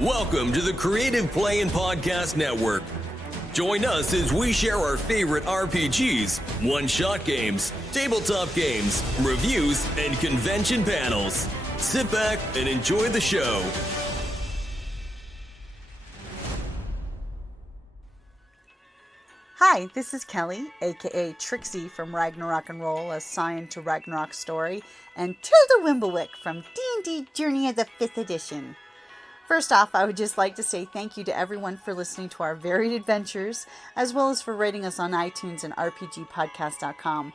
Welcome to the Creative Play and Podcast Network. Join us as we share our favorite RPGs, one-shot games, tabletop games, reviews, and convention panels. Sit back and enjoy the show. Hi, this is Kelly, aka Trixie from Ragnarok and Roll, assigned to Ragnarok Story, and Tilda Wimblewick from D&D Journey of the 5th Edition. First off, I would just like to say thank you to everyone for listening to our varied adventures, as well as for rating us on iTunes and rpgpodcast.com.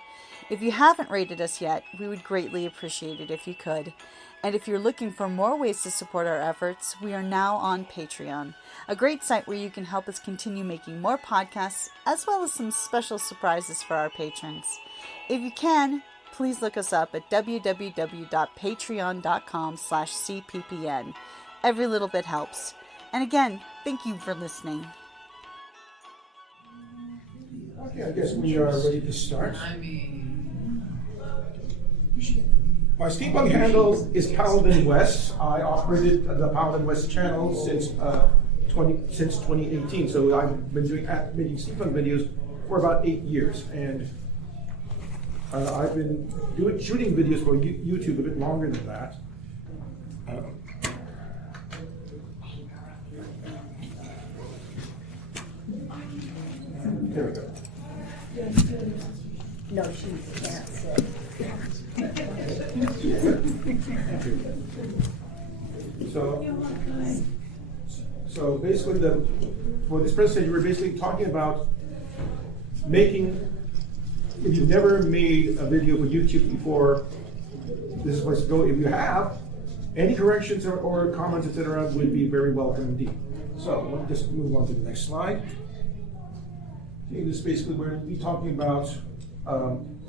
If you haven't rated us yet, we would greatly appreciate it if you could. And if you're looking for more ways to support our efforts, we are now on Patreon, a great site where you can help us continue making more podcasts, as well as some special surprises for our patrons. If you can, please look us up at www.patreon.com/cppn. Every little bit helps. And again, thank you for listening. Okay, I guess we are ready to start. My Steampunk handle is Paladin West. I operated the Paladin West channel since 2018. So I've been making Steampunk videos for about 8 years, and I've been shooting videos for YouTube a bit longer than that. There we go. No, she can't sit. So basically, for this presentation, we're basically talking about making. If you've never made a video for YouTube before, this is the place to go. If you have, any corrections or comments, etc., would be very welcome indeed. So we'll just move on to the next slide. This is basically where we'll be talking about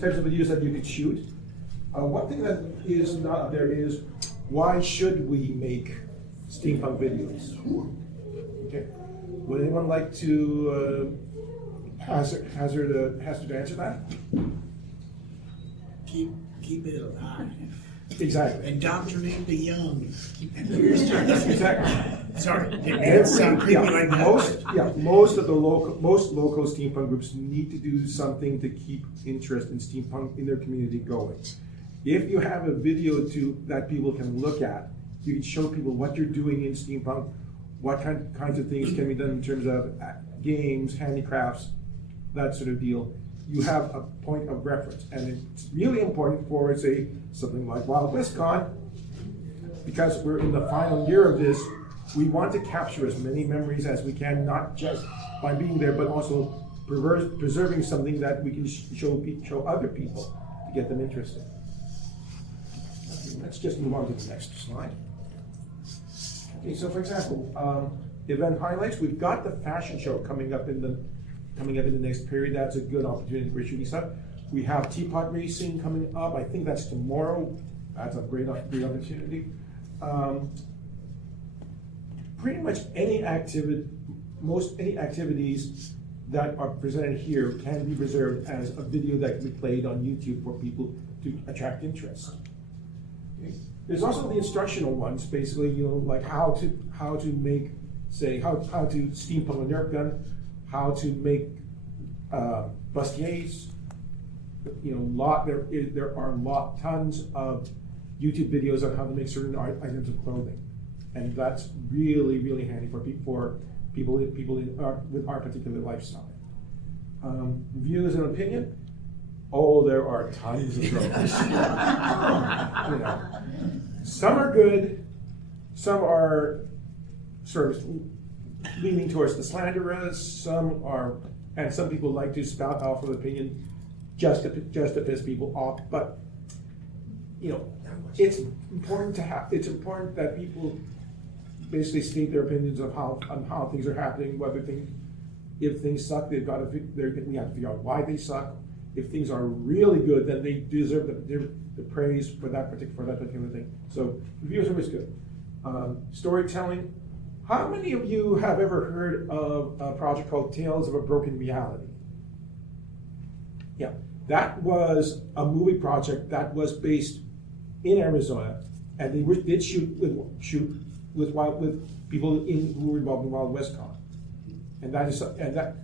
types of videos that you could shoot. One thing that is not there is, why should we make steampunk videos? Okay. Would anyone like to hazard to answer that? Keep it alive. Exactly. Indoctrinate the young. Exactly. Sorry, it sound creepy like that. Most local steampunk groups need to do something to keep interest in steampunk in their community going. If you have a video that people can look at, you can show people what you're doing in steampunk, what kinds of things can be done in terms of games, handicrafts, that sort of deal. You have a point of reference, and it's really important for, say, something like Wild West Con, because we're in the final year of this. We want to capture as many memories as we can, not just by being there, but also preserving something that we can show other people to get them interested. Okay, let's just move on to the next slide. Okay, so for example, event highlights. We've got the fashion show coming up in the next period. That's a good opportunity for shooting stuff. We have teapot racing coming up. I think that's tomorrow. That's a great opportunity. Pretty much any activities that are presented here can be preserved as a video that can be played on YouTube for people to attract interest. Okay. There's also the instructional ones, basically, like how to make, say, how to steampunk a Nerf gun, how to make bustiers. There are tons of YouTube videos on how to make certain items of clothing. And that's really, really handy for people with our particular lifestyle. Views and opinion. Oh, there are tons of those. Some are good. Some are sort of leaning towards the slanderous. Some people like to spout off of opinion just to piss people off. But it's important that people basically state their opinions on how things are happening, if things suck, we have to figure out why they suck. If things are really good, then they deserve the praise for that particular thing. So reviews are always good. Storytelling. How many of you have ever heard of a project called Tales of a Broken Reality? Yeah, that was a movie project that was based in Arizona, and they did shoot with people who were involved in Wild West Con, and that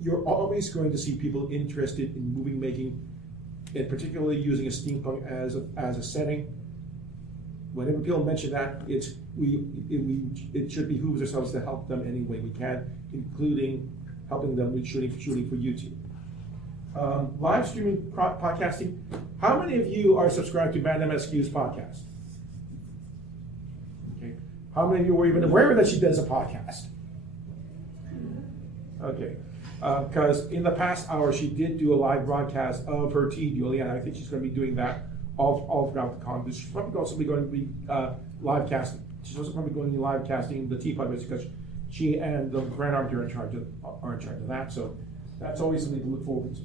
you're always going to see people interested in movie making, and particularly using a steampunk as a setting. Whenever people mention that, it should behoove ourselves to help them any way we can, including helping them with shooting for YouTube. Live streaming podcasting. How many of you are subscribed to Band MSQ's podcast? Okay. How many of you were even aware that she does a podcast? Okay. Because in the past hour, she did do a live broadcast of her tea duel, and I think she's going to be doing that all throughout the con. She's probably also going to be live casting. She's also probably going to be live casting the Teapot because she and the Grand Army are in charge of that. So that's always something to look forward to.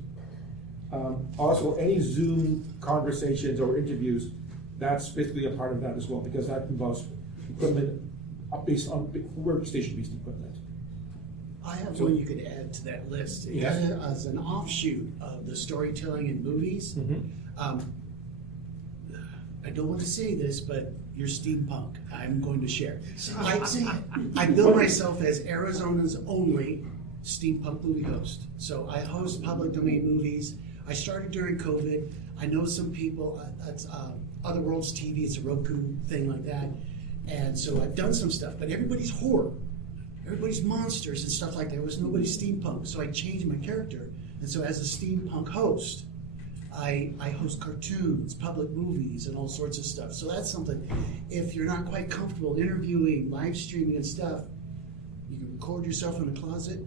Also, any Zoom conversations or interviews, that's basically a part of that as well, because that involves equipment based on workstation-based equipment. I have one you could add to that list. Yes. As an offshoot of the storytelling in movies. I don't want to say this, but you're steampunk. I'm going to share. I bill myself as Arizona's only steampunk movie host. So I host public domain movies. I started during COVID. I know some people, that's Other Worlds TV, it's a Roku thing like that. And so I've done some stuff, but everybody's horror. Everybody's monsters and stuff like that. There was nobody steampunk. So I changed my character. And so as a steampunk host, I host cartoons, public movies, and all sorts of stuff. So that's something. If you're not quite comfortable interviewing, live streaming and stuff, you can record yourself in a closet,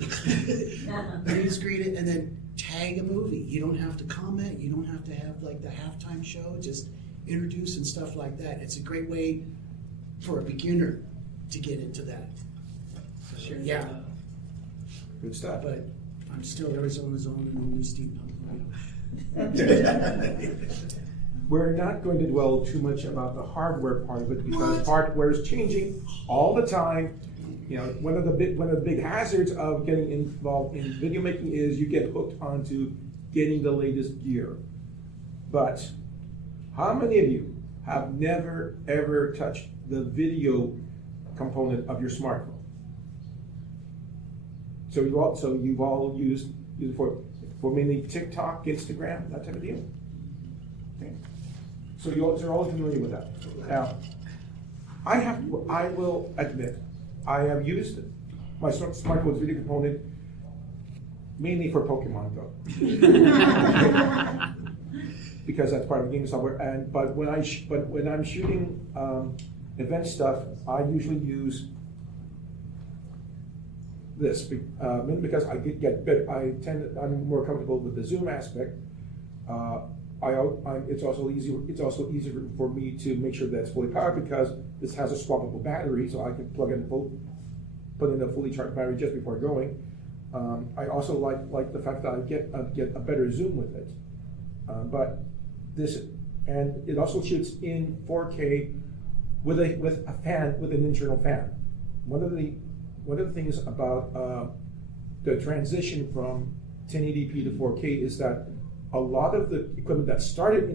green screen it, and then tag a movie. You don't have to comment. You don't have to have like the halftime show. Just introduce and stuff like that. It's a great way for a beginner to get into that. Sure. Yeah. Good stuff. But I'm still Arizona's own and only steampunk. We're not going to dwell too much about the hardware part of it because hardware is changing all the time. You know, one of the big hazards of getting involved in video making is you get hooked onto getting the latest gear. But how many of you have never ever touched the video component of your smartphone? So you've all used it for mainly TikTok, Instagram, that type of deal. Okay. So you're all familiar with that. Now, I will admit, I have used my smartphone's video component mainly for Pokemon Go. Because that's part of the game software. But when I'm shooting event stuff, I usually use this mainly because I'm more comfortable with the zoom aspect. It's also easier for me to make sure that it's fully powered because this has a swappable battery, so I can put in a fully charged battery just before going. I also like the fact that I get a better zoom with it. And it also shoots in 4K with an internal fan. One of the things about the transition from 1080p to 4K is that a lot of the equipment that started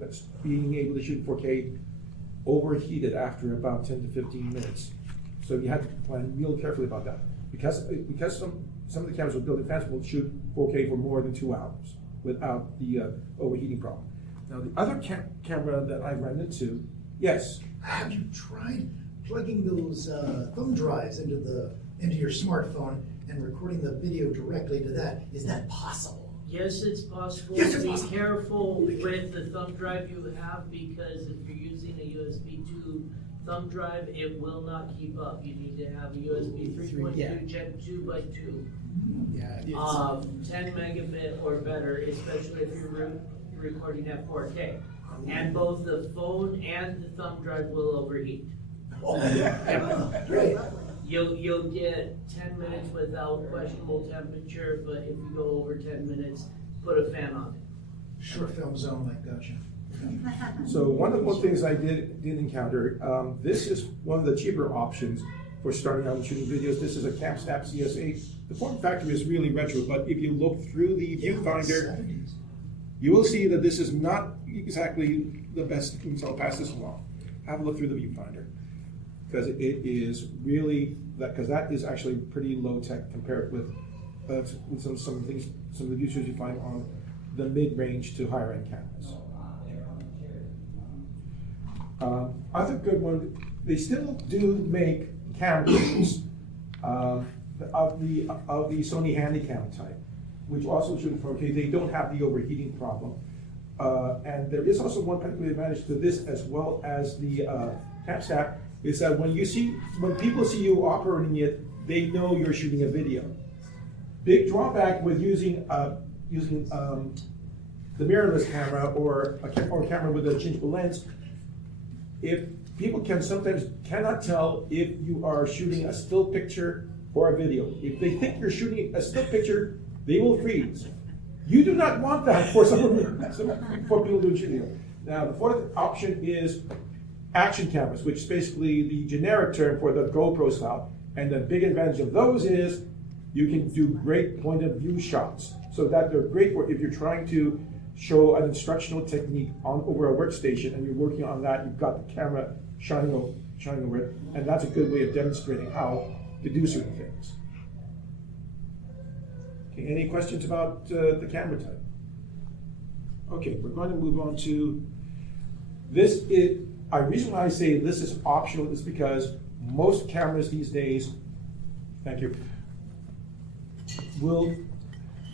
that's being able to shoot in 4K overheated after about 10 to 15 minutes. So you have to plan real carefully about that. Because some of the cameras with built-in fans will shoot 4K for more than 2 hours without the overheating problem. Now the other camera that I ran into, yes. Have you tried plugging those thumb drives into your smartphone and recording the video directly to that? Is that possible? Yes, it's possible. Yes, it's Be possible. careful with the thumb drive you have because if you're using a USB 2 thumb drive, it will not keep up. You need to have a USB 3.2 Yeah. Gen 2x2. Yeah, 10 megabit or better, especially if you're recording at 4K. And both the phone and the thumb drive will overheat. Oh, yeah. Great. You'll get 10 minutes without questionable temperature, but if you go over 10 minutes, put a fan on it. Short film zone, I gotcha. So one of the things I did encounter, this is one of the cheaper options for starting out and shooting videos. This is a CamSnap CS8. The form factor is really retro, but if you look through the viewfinder, you will see that this is not exactly the best, so I'll pass this along. Have a look through the viewfinder. because it is really because that is actually pretty low tech compared with some of the things, some of the features you find on the mid-range to higher end cameras. Other good one, they still do make cameras of the Sony Handycam type, which also shoot in 4K. They don't have the overheating problem, and there is also one particular advantage to this as well as the CamStack is that when people see you operating it, they know you're shooting a video. Big drawback with using the mirrorless camera or a camera with a changeable lens, if people sometimes cannot tell if you are shooting a still picture or a video. If they think you're shooting a still picture, they will freeze. You do not want that for for people doing video. Now, the fourth option is action cameras, which is basically the generic term for the GoPro style. And the big advantage of those is you can do great point of view shots. So that they're great for if you're trying to show an instructional technique over a workstation and you're working on that, you've got the camera shining over it, and that's a good way of demonstrating how to do certain things. Okay, any questions about the camera type? Okay, we're going to move on to this. The reason why I say this is optional is because most cameras these days, thank you,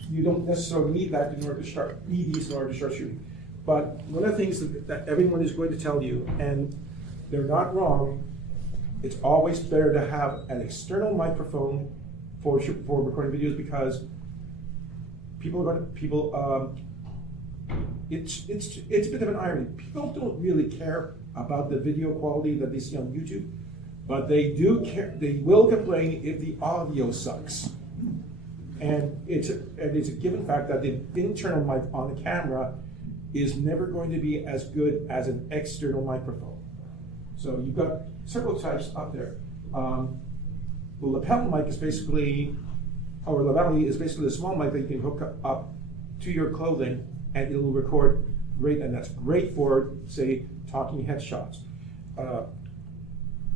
you don't necessarily need that in order to start shooting. But one of the things that everyone is going to tell you, and they're not wrong, it's always better to have an external microphone for recording videos because it's a bit of an irony. People don't really care about the video quality that they see on YouTube, but they do care. They will complain if the audio sucks. And it's a given fact that the internal mic on the camera is never going to be as good as an external microphone. So you've got several types up there. The lapel mic is basically, or lavalier is basically a small mic that you can hook up to your clothing and it'll record great, and that's great for, say, talking headshots.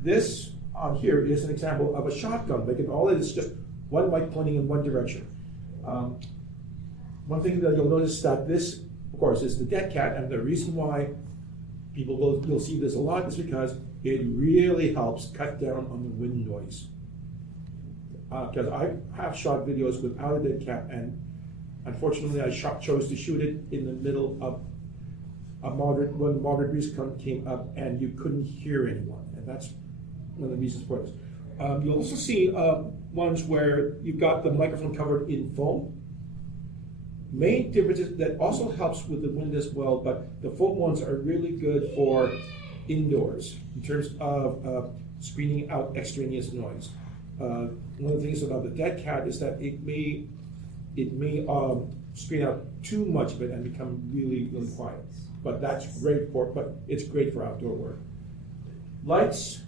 This on here is an example of a shotgun. Like all it is just one mic pointing in one direction. One thing that you'll notice that this, of course, is the dead cat, and the reason why you'll see this a lot is because it really helps cut down on the wind noise. Because I have shot videos without a dead cat, and unfortunately I chose to shoot it in the middle of when moderate breeze came up and you couldn't hear anyone, and that's one of the reasons for this. You'll also see ones where you've got the microphone covered in foam. Main difference is that also helps with the wind as well, but the foam ones are really good for indoors in terms of screening out extraneous noise. One of the things about the dead cat is that it may screen out too much of it and become really, really quiet. But it's great for outdoor work. Lights,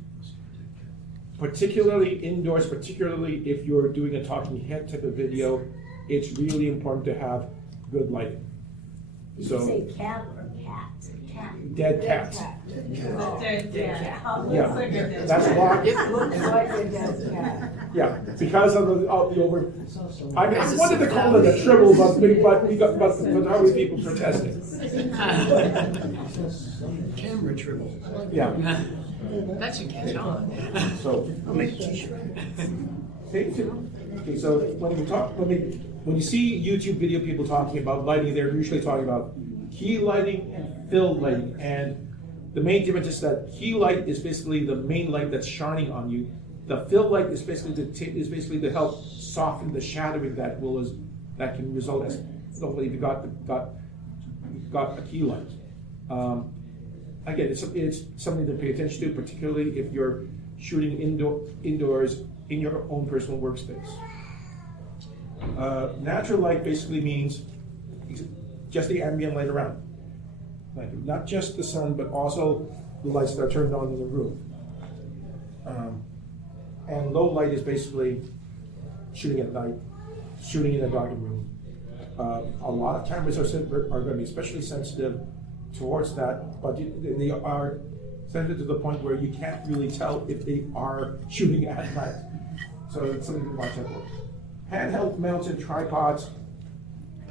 particularly indoors, particularly if you're doing a talking head type of video, it's really important to have good lighting. Did you say cat or cat? Cat. Dead cats. Dead cat. Yeah, that's a lot. It looks like a dead cat. Yeah, because of the over. I wanted to call it a shrivel, but photography people protested. Camera tribble. Yeah. That should catch on. So I'll make a t-shirt. Okay, so when you see YouTube video people talking about lighting, they're usually talking about key lighting and fill lighting. And the main difference is that key light is basically the main light that's shining on you. The fill light is basically to help soften the shadowing that can result as if you got a key light. Again, it's something to pay attention to, particularly if you're shooting indoors in your own personal workspace. Natural light basically means just the ambient light around. Not just the sun, but also the lights that are turned on in the room. And low light is basically shooting at night, shooting in a darkened room. A lot of cameras are going to be especially sensitive towards that, but sensitive to the point where you can't really tell if they are shooting at night. So it's something to watch out for. Handheld mounted tripods,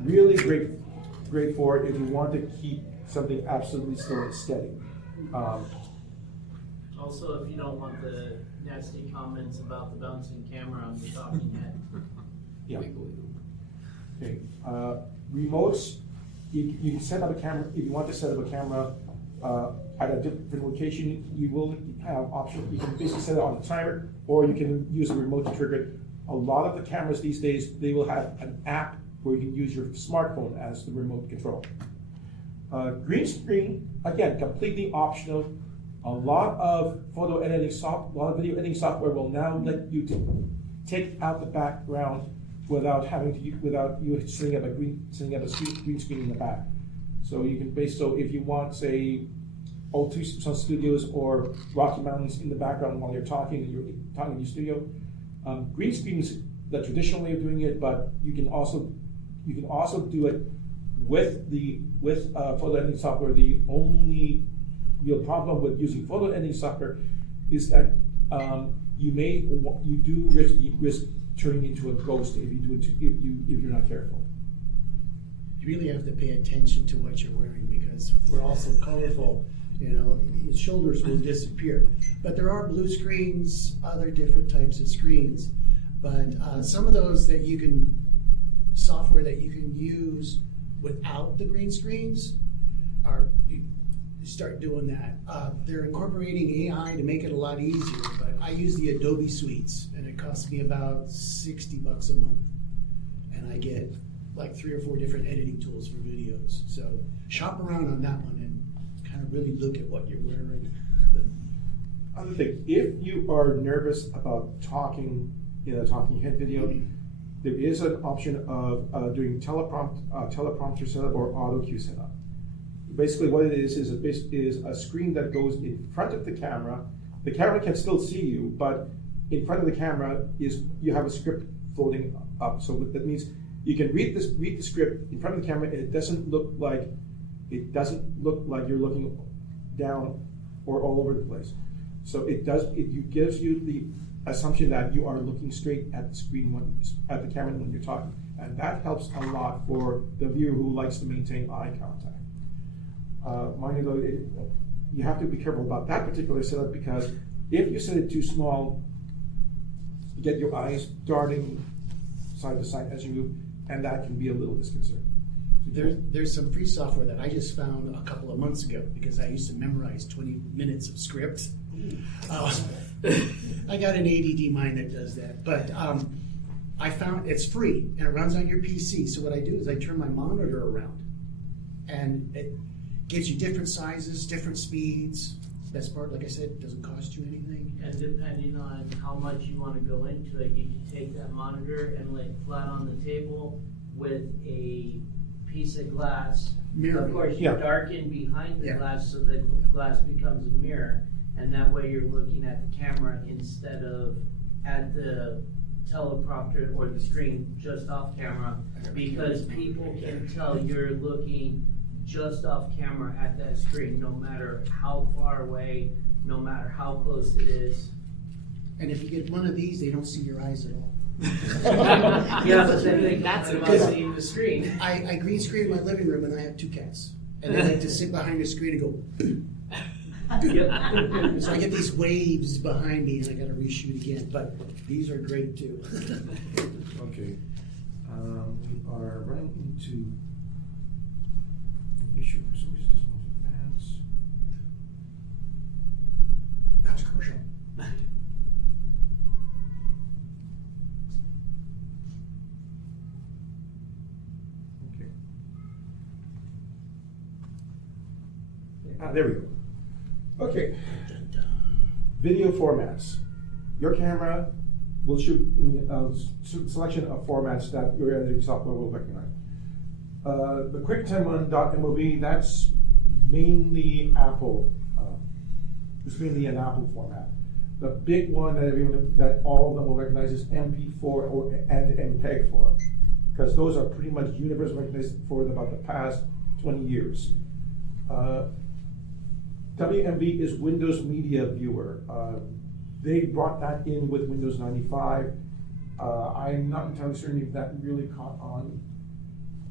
really great for it if you want to keep something absolutely still and steady. Also, if you don't want the nasty comments about the bouncing camera on the talking head. Yeah. Okay. Remotes, you can set up a camera, if you want to set up a camera at a different location, you will have options. You can basically set it on a timer, or you can use a remote to trigger it. A lot of the cameras these days, they will have an app where you can use your smartphone as the remote control. Green screen, again, completely optional. A lot of video editing software will now let you take out the background without you setting up a green screen in the back. So you can so if you want, say, old Tucson Studios or Rocky Mountains in the background while you're talking in your studio, green screen is the traditional way of doing it, but you can also do it with photo editing software. The only real problem with using photo editing software is that you do risk turning into a ghost if you're not careful. You really have to pay attention to what you're wearing because we're all so colorful. His shoulders will disappear. But there are blue screens, other different types of screens. But some of those software that you can use without the green screens you start doing that. They're incorporating AI to make it a lot easier, but I use the Adobe suites and it costs me about $60 a month. And I get like 3 or 4 different editing tools for videos. So shop around on that one and kind of really look at what you're wearing. Other thing, if you are nervous about talking in a talking head video, there is an option of doing teleprompter setup or auto cue setup. Basically, what it is a screen that goes in front of the camera. The camera can still see you, but in front of the camera you have a script floating up. So that means you can read the script in front of the camera, and it doesn't look like you're looking down or all over the place. So it gives you the assumption that you are looking straight at the screen at the camera when you're talking, and that helps a lot for the viewer who likes to maintain eye contact. Mind you, though, you have to be careful about that particular setup because if you set it too small, you get your eyes darting side to side as you move, and that can be a little disconcerting. There's some free software that I just found a couple of months ago because I used to memorize 20 minutes of script. I got an ADD mind that does that, but I found it's free and it runs on your PC. So what I do is I turn my monitor around, and it gives you different sizes, different speeds. Best part, like I said, doesn't cost you anything. And depending on how much you want to go into it, you can take that monitor and lay it flat on the table with a piece of glass. Mirror. Of course, you darken behind the glass so the glass becomes a mirror, and that way you're looking at the camera instead of at the teleprompter or the screen just off camera, because people can tell you're looking just off camera at that screen, no matter how far away, no matter how close it is. And if you get one of these, they don't see your eyes at all. Yeah, but then that's about seeing the screen. I green screen in my living room, and I have 2 cats, and they like to sit behind the screen and go. So I get these waves behind me, and I got to reshoot again. But these are great too. Okay, we are running into an issue for some reason. This one's advanced. Cut to commercial. There we go. Okay. Video formats. Your camera will shoot in a selection of formats that your editing software will recognize. The QuickTime one .mov, that's mainly Apple. It's mainly an Apple format. The big one that all of them will recognize is MP4 and MPEG-4, because those are pretty much universally recognized for about the past 20 years. WMV is Windows Media Viewer. They brought that in with Windows 95. I'm not entirely certain if that really caught on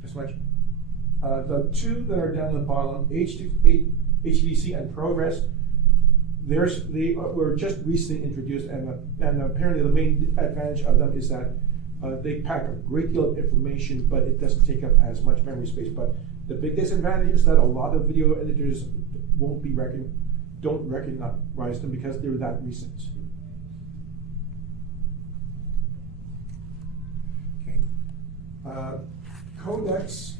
as much. The two that are down the bottom, HTC and Progress, they were just recently introduced, and apparently the main advantage of them is that they pack a great deal of information, but it doesn't take up as much memory space. But the big disadvantage is that a lot of video editors don't recognize them because they're that recent. Okay. Codecs.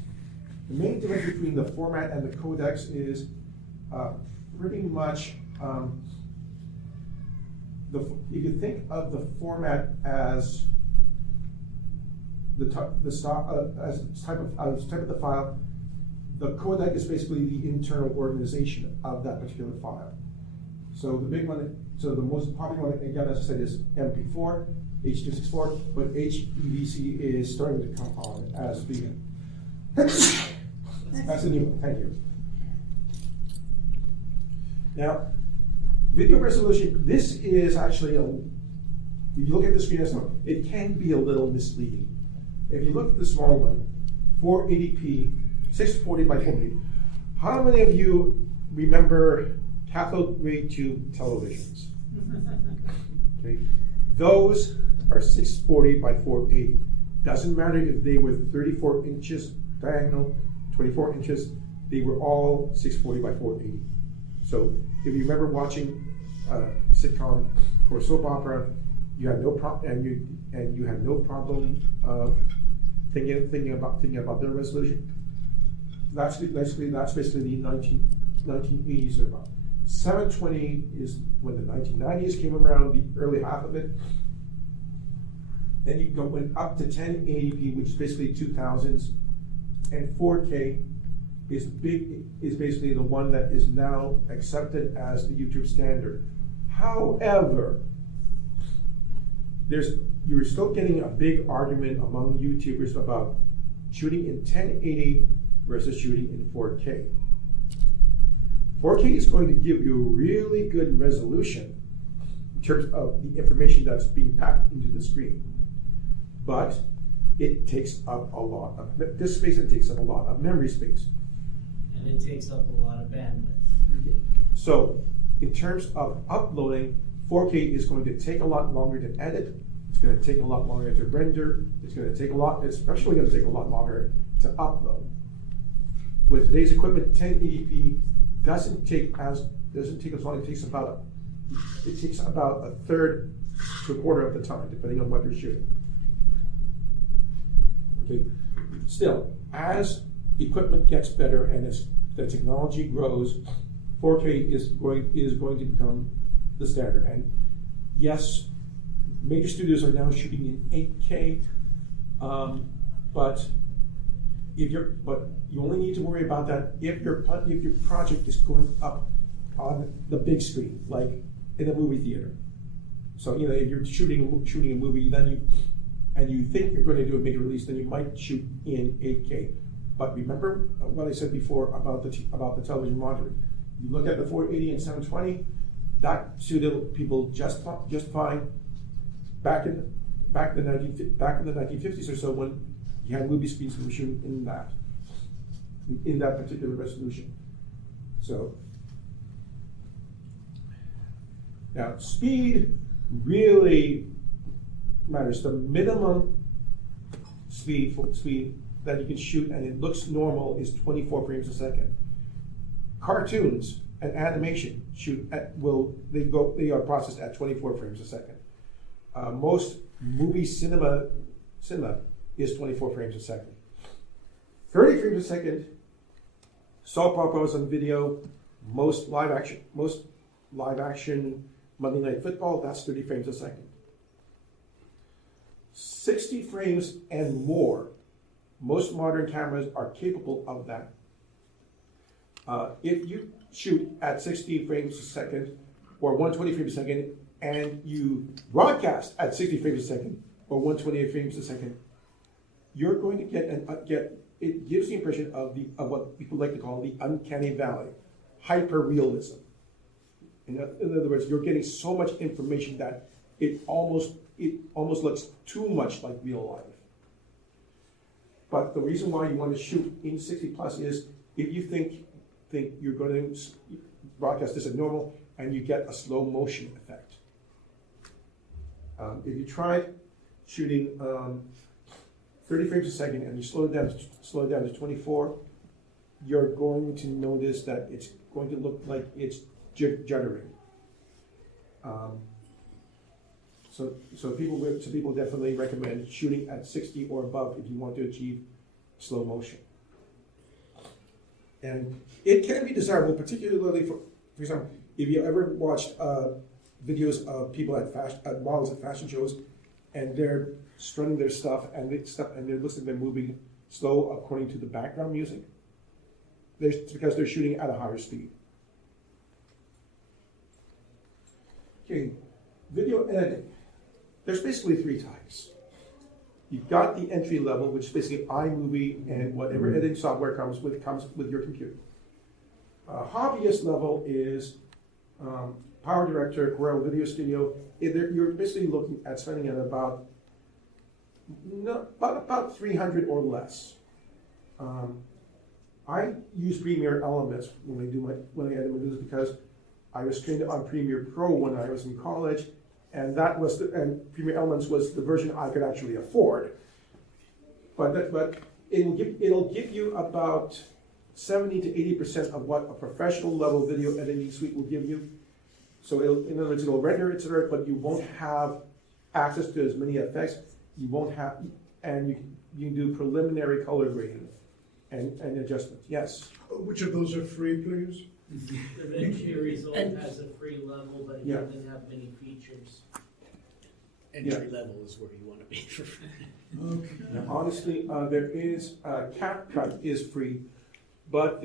The main difference between the format and the codecs is pretty much you can think of the format as the type of the file. The codec is basically the internal organization of that particular file. So the big one, so the most popular one, again, as I said, is MP4, H.264, but HEVC is starting to come on as the that's the new one. Thank you. Now, video resolution. This is actually if you look at the screen, it can be a little misleading. If you look at the small one, 480p, 640 by 480. How many of you remember cathode ray tube televisions? Okay, those are 640 by 480. Doesn't matter if they were 34 inches diagonal, 24 inches. They were all 640 by 480. So if you remember watching a sitcom or soap opera, you had no problem, and you had no problem thinking about their resolution. That's basically the 1980s or about. 720 is when the 1990s came around, the early half of it. Then you went up to 1080p, which is basically 2000s, and 4K is basically the one that is now accepted as the YouTube standard. However, you're still getting a big argument among YouTubers about shooting in 1080 versus shooting in 4K. 4K is going to give you really good resolution in terms of the information that's being packed into the screen. But it takes up a lot of disk space, and takes up a lot of memory space. And it takes up a lot of bandwidth. Okay. So, in terms of uploading, 4K is going to take a lot longer to edit. It's going to take a lot longer to render. It's especially going to take a lot longer to upload. With today's equipment, 1080p doesn't take as long. It takes about a third to a quarter of the time, depending on what you're shooting. Okay. Still, as equipment gets better and as the technology grows, 4K is going to become the standard. And yes, major studios are now shooting in 8K, but you only need to worry about that if your project is going up on the big screen, like in a movie theater. So if you're shooting a movie, then you think you're going to do a major release, then you might shoot in 8K. But remember what I said before about the television monitoring. You look at the 480 and 720, that suited people just fine back in the 1950s or so, when you had movie screens that were shooting in that particular resolution. So now speed really matters. The minimum speed that you can shoot and it looks normal is 24 frames a second. Cartoons and animation they are processed at 24 frames a second. Most movie cinema is 24 frames a second. 30 frames a second. Soap operas on video. Most live action Monday Night Football, that's 30 frames a second. 60 frames and more. Most modern cameras are capable of that. If you shoot at 60 frames a second or 120 frames a second, and you broadcast at 60 frames a second or 128 frames a second, you're going to get it gives the impression of what people like to call the uncanny valley, hyper realism. In other words, you're getting so much information that it almost looks too much like real life. But the reason why you want to shoot in 60 plus is if you think you're going to broadcast this at normal and you get a slow motion effect. If you try shooting 30 frames a second and you slow it down to 24, you're going to notice that it's going to look like it's juddering. So people definitely recommend shooting at 60 or above if you want to achieve slow motion. And it can be desirable, particularly for example, if you ever watched videos of people at models at fashion shows, and they're strutting their stuff, and they're listening, they're moving slow according to the background music. It's because they're shooting at a higher speed. Okay, video editing. There's basically three types. You've got the entry level, which is basically iMovie and whatever editing software comes with your computer. Hobbyist level is Power Director, Corel Video Studio. You're basically looking at spending at about 300 or less. I use Premiere Elements when I edit my videos because I was trained on Premiere Pro when I was in college, and Premiere Elements was the version I could actually afford. But it'll give you about 70 to 80% of what a professional level video editing suite will give you. So in other words, it'll render, etc., but you won't have access to as many effects. You won't have, and you can do preliminary color grading and adjustments. Yes. Which of those are free, please? The DaVinci Resolve has a free level, but it doesn't have many features. Entry level is where you want to be for free. Okay. Now, honestly, there is CapCut is free, but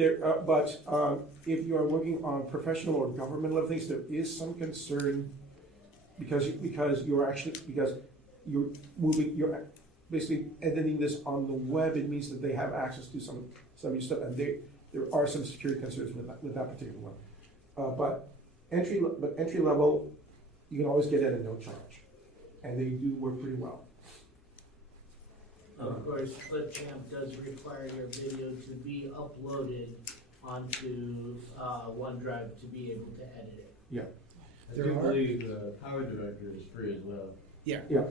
if you are working on professional or government level things, there is some concern because you're basically editing this on the web. It means that they have access to some of your stuff, and there are some security concerns with that particular one. But entry level, you can always get it at no charge, and they do work pretty well. Of course, Clipchamp does require your video to be uploaded onto OneDrive to be able to edit it. Yeah. I do believe Power Director is free as well. Yeah. Yeah.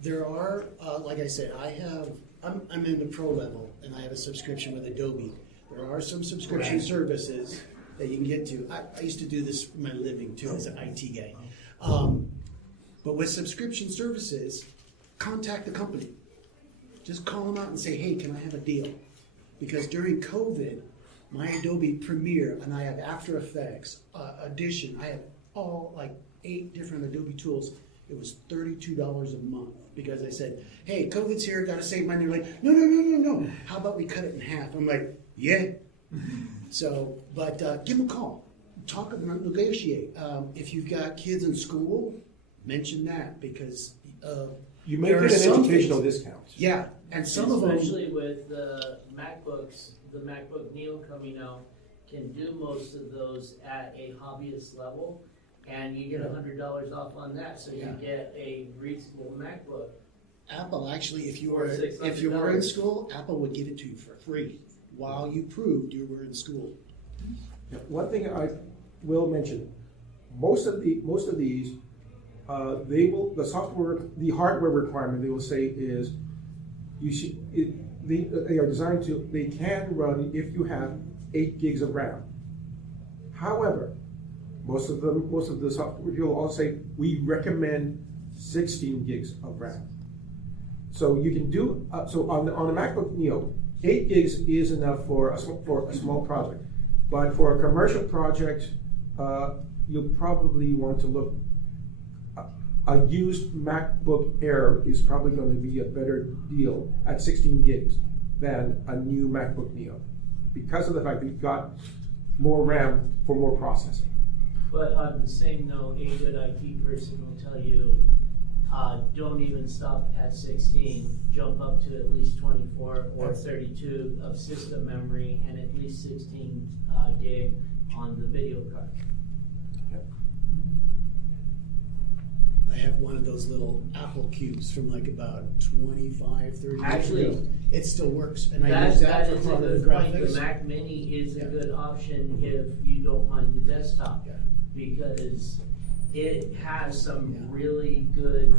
There are, like I said, I'm in the pro level, and I have a subscription with Adobe. There are some subscription services that you can get to. I used to do this for my living too as an IT guy. But with subscription services, contact the company. Just call them out and say, hey, can I have a deal? Because during COVID, my Adobe Premiere, and I have After Effects, Audition, I have all like 8 different Adobe tools. It was $32 a month because I said, hey, COVID's here, gotta save money. They're like, no. How about we cut it in half? I'm like, yeah. So, but give them a call. Talk about negotiate. If you've got kids in school, mention that because you may get an educational discount. Yeah, and some of them, especially with the MacBooks, the MacBook Neo coming out, can do most of those at a hobbyist level, and you get $100 off on that, so you get a reasonable MacBook. Apple actually, if you were in school, Apple would give it to you for free while you proved you were in school. Yeah, one thing I will mention: most of these, the hardware requirement they will say is they are designed to, they can run if you have 8 gigs of RAM. However, most of the software will all say we recommend 16 gigs of RAM. So you can do so on a MacBook Neo, 8 gigs is enough for a small project, but for a commercial project, you'll probably want to look. A used MacBook Air is probably going to be a better deal at 16 gigs than a new MacBook Neo because of the fact that you've got more RAM for more processing. But on the same note, a good IT person will tell you, don't even stop at 16, jump up to at least 24 or 32 of system memory and at least 16 gig on the video card. Yep. I have one of those little Apple cubes from like about 25, 30 years Actually, ago. It still works, and I That use that for is a part of the good point. The graphics. Mac Mini is a Yeah. good option if you don't mind the desktop. Yeah. Because it has some Yeah. really good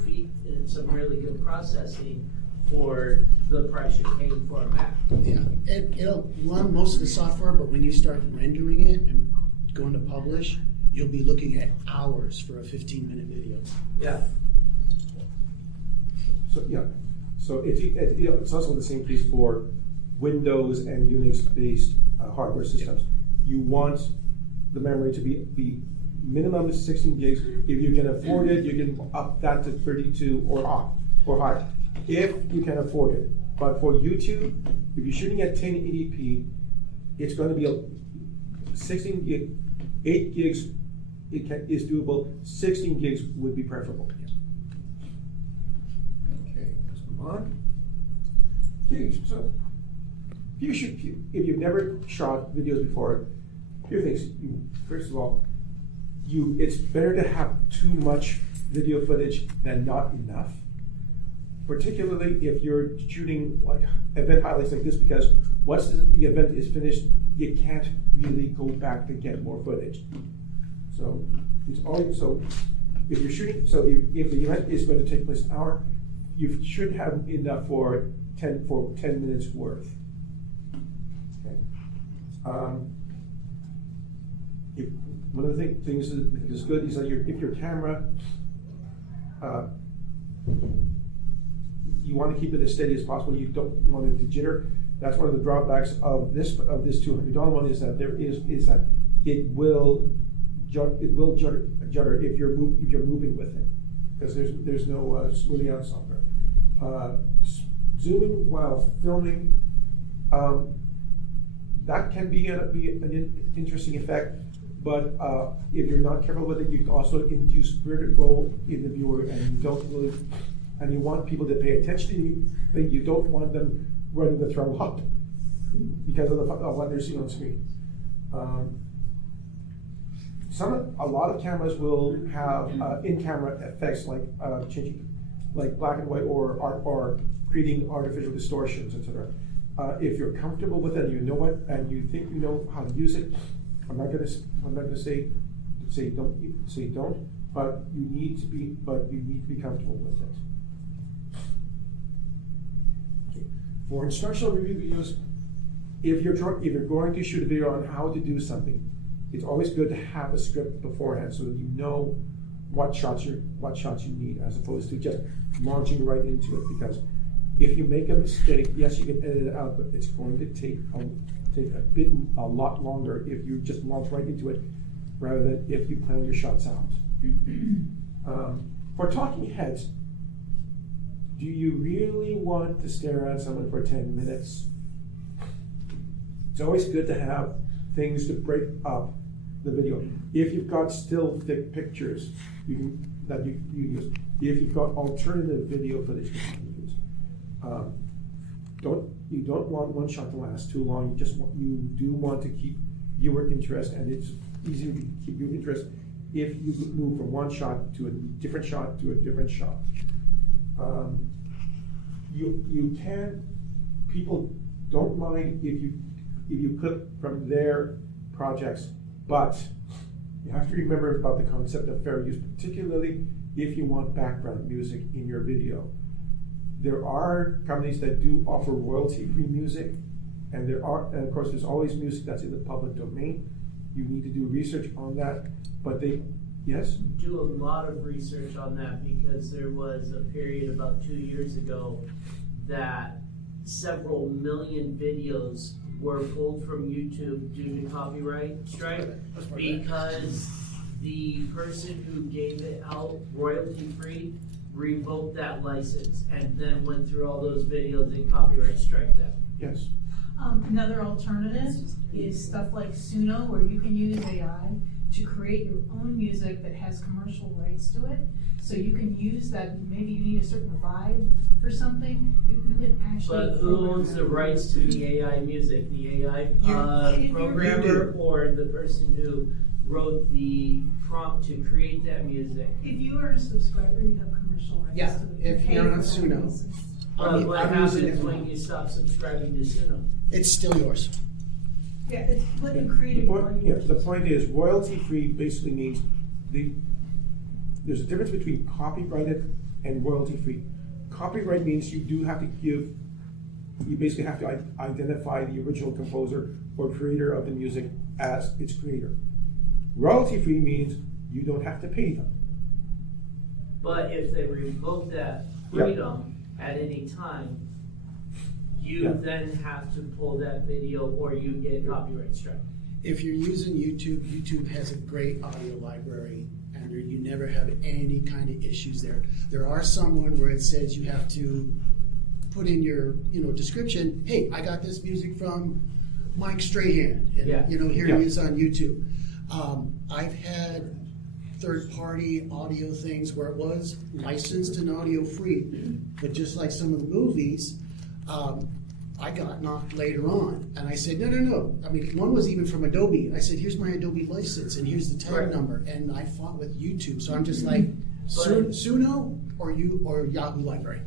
some really good processing for the price you're paying for a Mac. Yeah, it'll run most of the software, but when you start rendering it and going to publish, you'll be looking at hours for a 15-minute video. Yeah. So, yeah, so it's also the same case for Windows and Unix-based hardware systems. You want the memory to be minimum 16 gigs. If you can afford it, you can up that to 32 or higher, if you can afford it. But for YouTube, if you're shooting at 1080p, it's going to be a 16 gig, 8 gigs is doable. 16 gigs would be preferable. Okay, let's move on. Okay, so if you've never shot videos before, few things. First of all, it's better to have too much video footage than not enough. Particularly if you're shooting like event highlights like this, because once the event is finished, you can't really go back to get more footage. So it's always if you're shooting. So if the event is going to take place an hour, you should have enough for 10 minutes worth. Okay. One of the things that is good is that if your camera, you want to keep it as steady as possible. You don't want it to jitter. That's one of the drawbacks of this $200 one is that it will judder if you're moving with it, because there's no smoothing out software. Zooming while filming, that can be an interesting effect. But if you're not careful with it, you can also induce vertigo in the viewer, and you want people to pay attention to you, but you don't want them running the throttle up because of what they're seeing on screen. A lot of cameras will have in-camera effects like changing, like black and white, or creating artificial distortions, etc. If you're comfortable with it, and you know it, and you think you know how to use it, I'm not going to say don't, but you need to be comfortable with it. Okay. For instructional review videos, if you're going to shoot a video on how to do something, it's always good to have a script beforehand so that you know what shots you need, as opposed to just launching right into it. Because if you make a mistake, yes, you can edit it out, but it's going to take a lot longer if you just launch right into it, rather than if you plan your shots out. For talking heads, do you really want to stare at someone for 10 minutes? It's always good to have things to break up the video. If you've got still thick pictures, you can use. If you've got alternative video footage, you can use. You don't want one shot to last too long. You do want to keep viewer interest, and it's easier to keep viewer interest if you move from one shot to a different shot to a different shot. People don't mind if you clip from their projects, but you have to remember about the concept of fair use, particularly if you want background music in your video. There are companies that do offer royalty-free music, and of course there's always music that's in the public domain. You need to do research on that, but yes? Do a lot of research on that, because there was a period about 2 years ago that several million videos were pulled from YouTube due to copyright strike, because the person who gave it out royalty-free revoked that license and then went through all those videos and copyright strike them. Yes. Another alternative is stuff like Suno, where you can use AI to create your own music that has commercial rights to it. So you can use that. Maybe you need a certain vibe for something. You can actually. But who owns the rights to the AI music? The AI programmer, or the person who wrote the prompt to create that music. If you are a subscriber, you have commercial rights Yeah, to it. if pay you're for on that Suno. basis. But what I'm using happens it. when you stop subscribing to Suno? It's still yours. Yeah, it's what you The created for point, yours. the point is royalty-free basically means there's a difference between copyrighted and royalty-free. Copyright means you do have to you basically have to identify the original composer or creator of the music as its creator. Royalty-free means you don't have to pay them. But if they revoke that freedom at any time, you Yeah. then have to pull that video or you get copyright strike. If you're using YouTube, YouTube has a great audio library, and you never have any kind of issues there. There are some where it says you have to put in your description. Hey, I got this music from Mike Strahan, and Yeah. Here Yeah. he is on YouTube. I've had third-party audio things where it was licensed and audio free, but just like some of the movies. I got knocked later on, and I said, no. I mean, one was even from Adobe. I said, here's my Adobe license, and here's the tag Right. number, and I fought with YouTube. So I'm just like, Suno or Yahoo Library.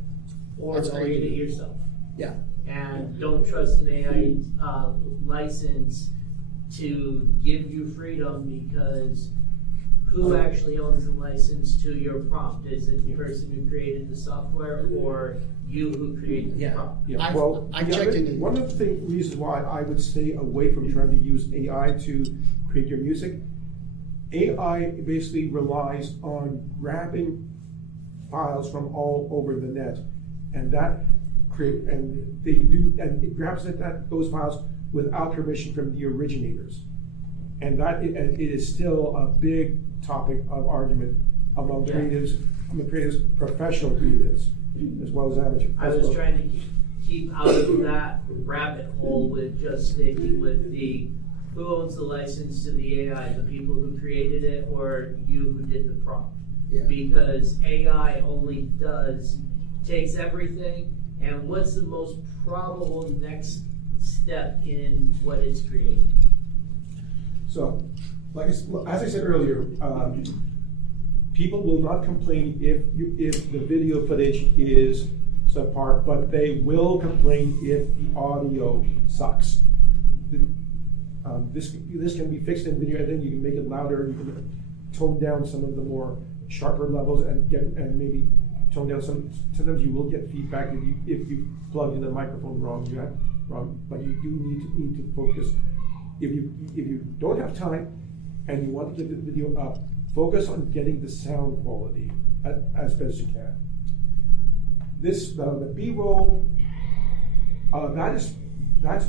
Or That's all I create it do. yourself. Yeah. And don't trust an AI license to give you freedom, because who actually owns the license to your prompt? Is it the person who created the software or you who created the Yeah. prompt? Yeah, I've- well, I've the checked other- into it. one of the reasons why I would stay away from trying to use AI to create your music, AI basically relies on grabbing files from all over the net, and it grabs those files without permission from the originators, and it is still a big topic of argument among creatives, professional creatives, as well as amateurs. I was trying to keep out of that rabbit hole with just sticking with the who owns the license to the AI, the people who created it or you who did the prompt. Yeah. Because AI only takes everything, and what's the most probable next step in what it's creating? So, as I said earlier, people will not complain if the video footage is subpar, but they will complain if the audio sucks. This can be fixed in video, and then you can make it louder. You can tone down some of the more sharper levels and maybe tone down some. Sometimes you will get feedback if you plug in the microphone wrong. But you do need to focus. If you don't have time and you want to get the video up, focus on getting the sound quality as best as you can. The B-roll, that's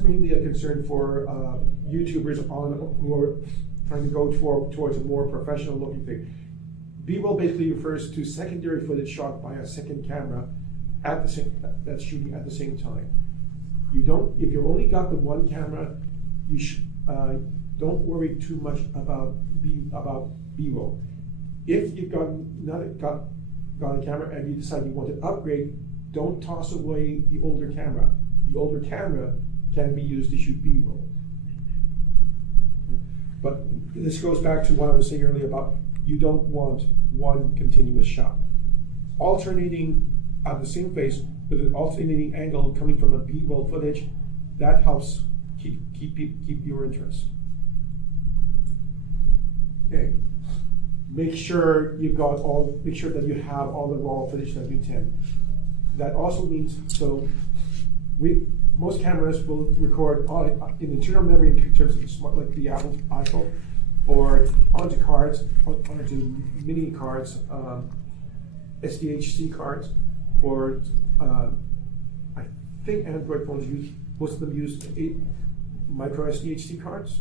mainly a concern for YouTubers who are trying to go towards a more professional looking thing. B-roll basically refers to secondary footage shot by a second camera that's shooting at the same time. If you only got the one camera, don't worry too much about B-roll. If you've got a camera and you decide you want to upgrade, don't toss away the older camera. The older camera can be used to shoot B-roll. But this goes back to what I was saying earlier about you don't want one continuous shot. Alternating at the same face with an alternating angle coming from a B-roll footage, that helps keep your interest. Okay. Make sure that you have all the raw footage that you intend. That also means most cameras will record in internal memory in terms of the smart, like the Apple iPhone, or onto cards, onto mini cards, SDHC cards, or I think Android phones most of them use 8 micro SDHC cards.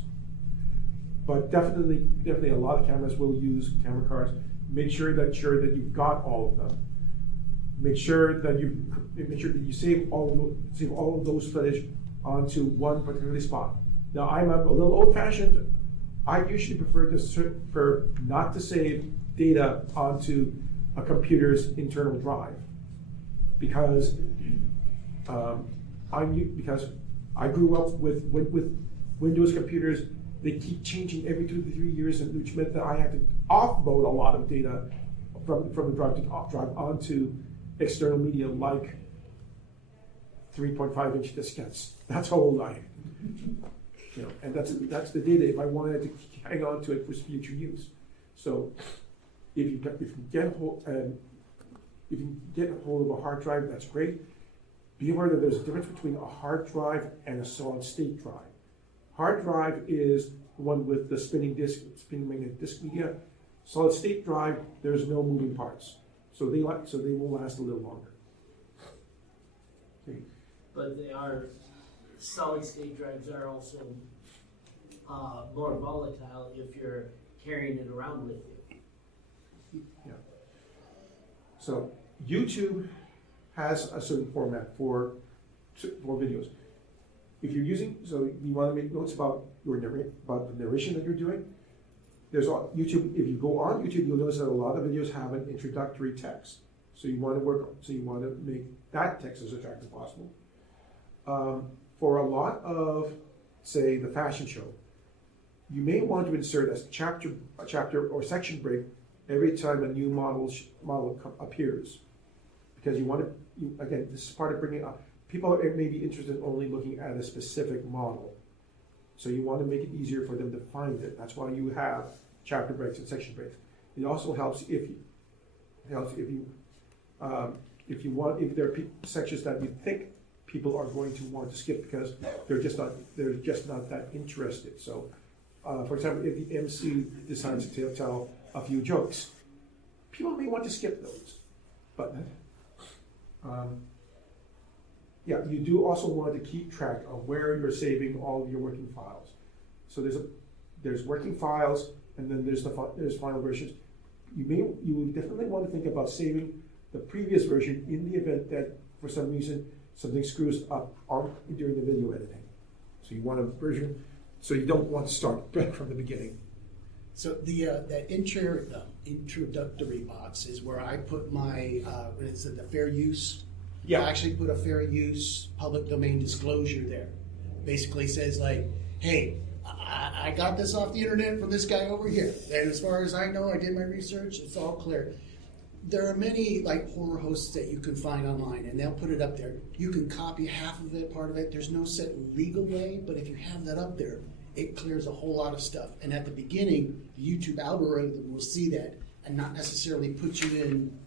But definitely a lot of cameras will use camera cards. Make sure that you've got all of them. Make sure that you save all of those footage onto one particular spot. Now I'm a little old-fashioned. I usually prefer not to save data onto a computer's internal drive because I grew up with Windows computers they keep changing every 2 to 3 years, and which meant that I had to offload a lot of data from the drive onto external media like 3.5-inch diskettes. That's how old I am. And that's the data if I wanted to hang on to it for future use. So if you get a hold of a hard drive, that's great. Be aware that there's a difference between a hard drive and a solid state drive. Hard drive is the one with the spinning magnetic disk media. Solid state drive, there's no moving parts, so they will last a little longer. Okay. But solid state drives are also more volatile if you're carrying it around with you. Yeah. So YouTube has a certain format for videos. If you're using, so you want to make notes about the narration that you're doing. There's YouTube. If you go on YouTube, you'll notice that a lot of videos have an introductory text. So you want to make that text as attractive as possible. For a lot of, say, the fashion show, you may want to insert a chapter or section break every time a new model appears, because you want to. Again, this is part of bringing up. People may be interested in only looking at a specific model, so you want to make it easier for them to find it. That's why you have chapter breaks and section breaks. It also helps if there are sections that you think people are going to want to skip because they're just not that interested. So, for example, if the MC decides to tell a few jokes, people may want to skip those. But you do also want to keep track of where you're saving all of your working files. So there's working files, and then there's final versions. You definitely want to think about saving the previous version in the event that for some reason something screws up during the video editing. So you want a version, so you don't want to start back from the beginning. So the introductory box is where I put my the fair use. Yeah. I actually put a fair use public domain disclosure there. Basically says like, hey, I got this off the internet from this guy over here, and as far as I know, I did my research. It's all clear. There are many like horror hosts that you can find online, and they'll put it up there. You can copy half of it, part of it. There's no set legal way, but if you have that up there, it clears a whole lot of stuff. And at the beginning, the YouTube algorithm will see that and not necessarily put you in,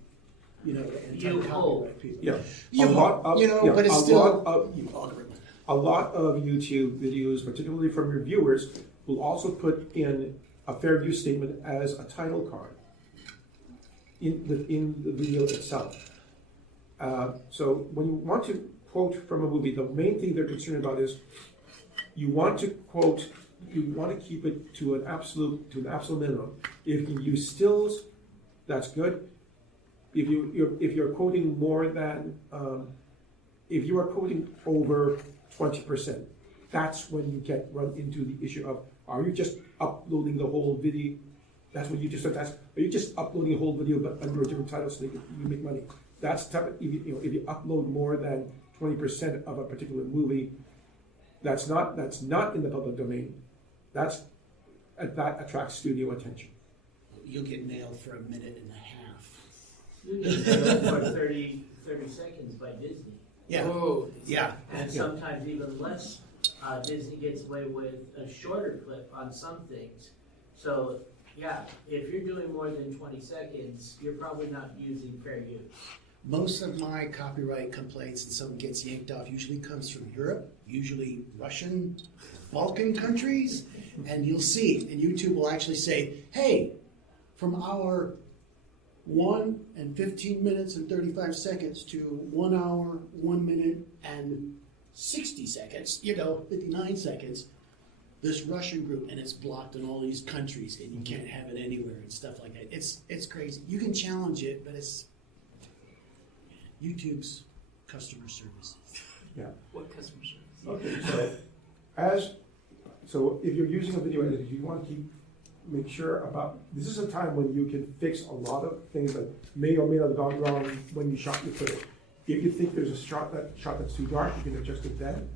copyright people. Yeah, but it's still a lot of YouTube videos, particularly from reviewers, will also put in a fair use statement as a title card in the video itself. So when you want to quote from a movie, the main thing they're concerned about is you want to keep it to an absolute minimum. If you use stills, that's good. If you're quoting more than if you are quoting over 20%, that's when you run into the issue of, are you just uploading the whole video? That's when you just start to ask, are you just uploading a whole video but under a different title so that you make money? That's type of, if you upload more than 20% of a particular movie, that's not in the public domain. That attracts studio attention. You'll get nailed for a minute and a half. You get nailed for 30 seconds by Disney. Yeah. Oh, yeah. And sometimes even less. Disney gets away with a shorter clip on some things. So, yeah, if you're doing more than 20 seconds, you're probably not using fair use. Most of my copyright complaints and someone gets yanked off usually comes from Europe, usually Russian, Balkan countries, and you'll see, and YouTube will actually say, hey, from our 1 and 15 minutes and 35 seconds to 1 hour, 1 minute and 60 seconds, 59 seconds, this Russian group, and it's blocked in all these countries, and you can't have it anywhere and stuff like that. It's crazy. You can challenge it, but it's YouTube's customer service. Yeah. What customer service? Okay, so if you're using a video editor, you want to make sure about, this is a time when you can fix a lot of things that may or may not have gone wrong when you shot your footage. If you think there's a shot that's too dark, you can adjust it then.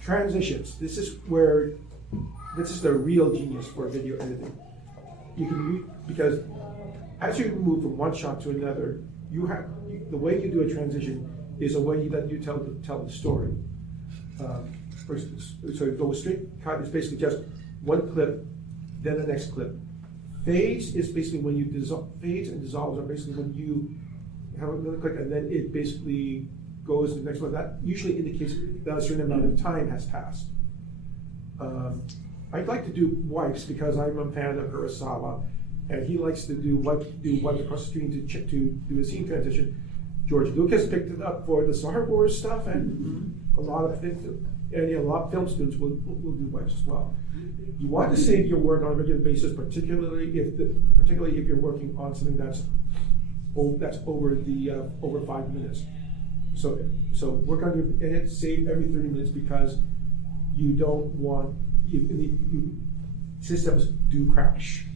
Transitions. This is where this is the real genius for video editing. You can because as you move from one shot to another, the way you do a transition is a way that you tell the story. So go straight cut is basically just one clip, then the next clip. Fades is basically when you fades and dissolves are basically when you have another click and then it basically goes to the next one. That usually indicates that a certain amount of time has passed. I'd like to do wipes because I'm a fan of Kurosawa, and he likes to do wipes across the screen to do a scene transition. George Lucas picked it up for the Star Wars stuff, and a lot of film students will do wipes as well. You want to save your work on a regular basis, particularly if you're working on something that's over 5 minutes. So work on your edits, save every 30 minutes because you don't want systems do crash.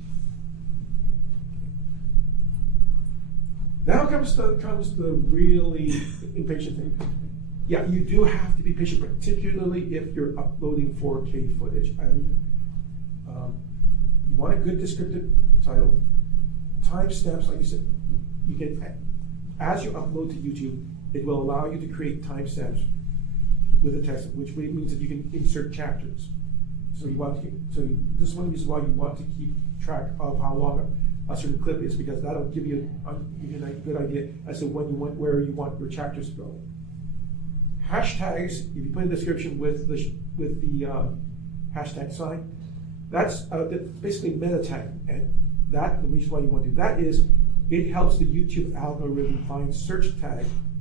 Now comes the really impatient thing. Yeah, you do have to be patient, particularly if you're uploading 4K footage. You want a good descriptive title. Timestamps, like you said, you can, as you upload to YouTube, it will allow you to create timestamps with the text, which means that you can insert chapters. So this is one of the reasons why you want to keep track of how long a certain clip is, because that'll give you a good idea as to where you want your chapters to go. Hashtags, if you put in the description with the hashtag sign, that's basically meta tagging, and the reason why you want to do that is it helps the YouTube algorithm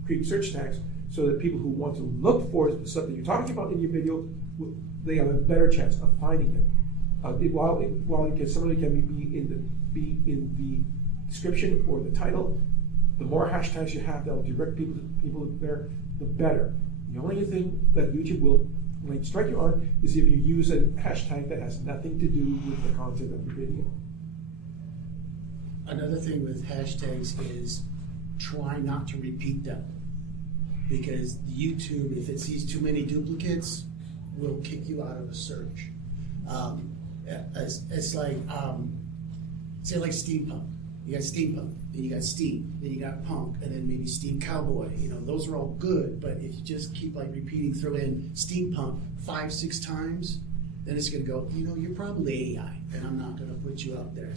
create search tags, so that people who want to look for the stuff that you're talking about in your video, they have a better chance of finding it. While somebody can be in the description or the title, the more hashtags you have that'll direct people there, the better. The only thing that YouTube will strike you on is if you use a hashtag that has nothing to do with the content of your video. Another thing with hashtags is try not to repeat them, because YouTube, if it sees too many duplicates, will kick you out of a search. It's like, say like steampunk. You got steampunk, then you got steam, then you got punk, and then maybe steam cowboy. Those are all good, but if you just keep throw in steampunk 5-6 times, then it's gonna go, you're probably AI, and I'm not gonna put you up there.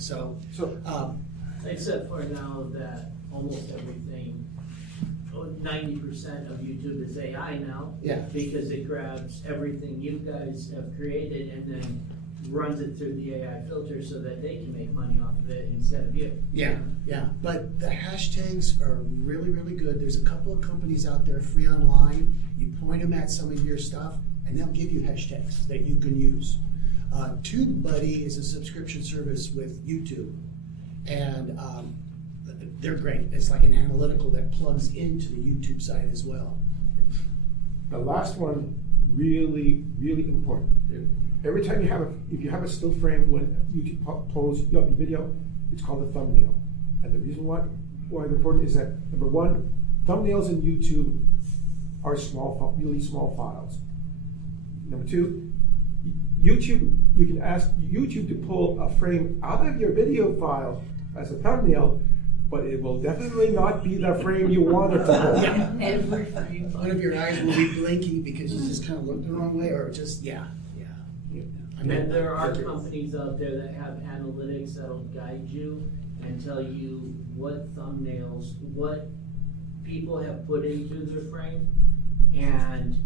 Except for now that almost everything, 90% of YouTube is AI now. Yeah. Because it grabs everything you guys have created and then runs it through the AI filter so that they can make money off of it instead of you. Yeah. But the hashtags are really, really good. There's a couple of companies out there free online. You point them at some of your stuff, and they'll give you hashtags that you can use. TubeBuddy is a subscription service with YouTube, and they're great. It's like an analytical that plugs into the YouTube site as well. The last one, really, really important. Every time if you have a still frame when YouTube pulls up your video, it's called a thumbnail. And the reason why it's important is that, number one, thumbnails in YouTube are really small files. Number two, you can ask YouTube to pull a frame out of your video file as a thumbnail, but it will definitely not be the frame you want it to pull. Yeah. Every frame. One of your eyes will be blinking because you just kind of looked the wrong way, or just, yeah. And there are companies out there that have analytics that'll guide you and tell you what thumbnails, what people have put into their frame, and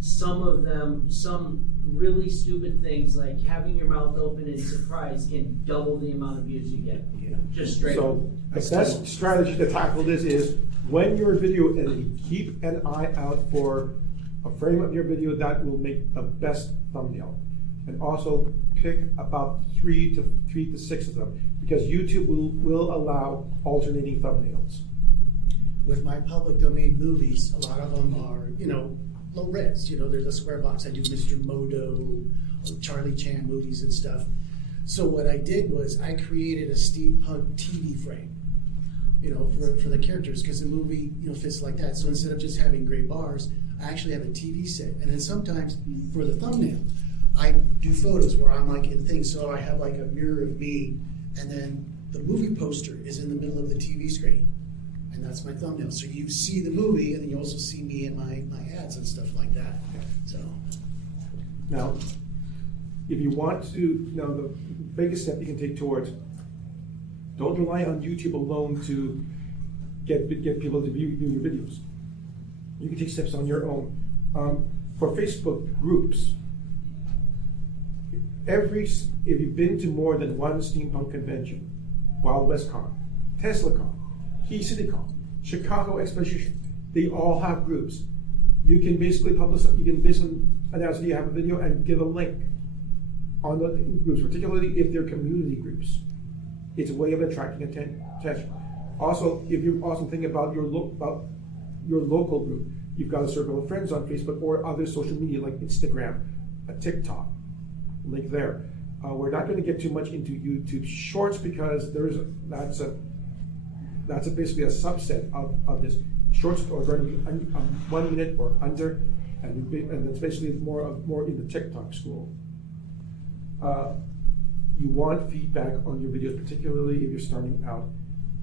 some of them, some really stupid things like having your mouth open in surprise can double the amount of views you get. Just straight up. So the best strategy to tackle this is when you're video editing, keep an eye out for a frame of your video that will make the best thumbnail. And also pick about 3 to 6 of them, because YouTube will allow alternating thumbnails. With my public domain movies, a lot of them are, low res. There's a square box. I do Mr. Modo, or Charlie Chan movies and stuff. So what I did was I created a steampunk TV frame, for the characters, because the movie, fits like that. So instead of just having gray bars, I actually have a TV set. And then sometimes for the thumbnail, I do photos where I'm like in things, so I have like a mirror of me, and then the movie poster is in the middle of the TV screen, and that's my thumbnail. So you see the movie, and then you also see me in my ads and stuff like that. So Now, if you want to, now the biggest step you can take towards, don't rely on YouTube alone to get people to view your videos. You can take steps on your own. For Facebook groups, if you've been to more than one steampunk convention, Wild West Con, TeslaCon, Key City Con, Chicago Exposition, they all have groups. You can basically announce that you have a video and give a link on the groups, particularly if they're community groups. It's a way of attracting attention. Also, if you're also thinking about your local group, you've got a circle of friends on Facebook or other social media like Instagram, TikTok, link there. We're not going to get too much into YouTube Shorts because that's basically a subset of this. Shorts are going to be 1 minute or under, and it's basically more in the TikTok school. You want feedback on your videos, particularly if you're starting out,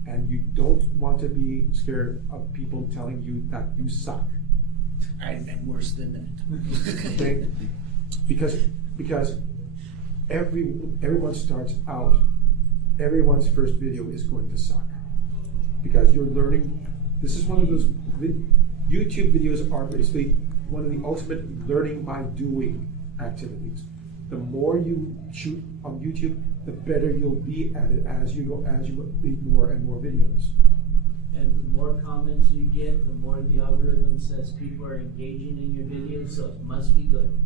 and you don't want to be scared of people telling you that you suck. I'm worse than that. Okay? Because everyone starts out, everyone's first video is going to suck. Because you're learning, this is one of those, YouTube videos are basically one of the ultimate learning by doing activities. The more you shoot on YouTube, the better you'll be at it as you make more and more videos. And the more comments you get, the more the algorithm says people are engaging in your videos, so it must be good.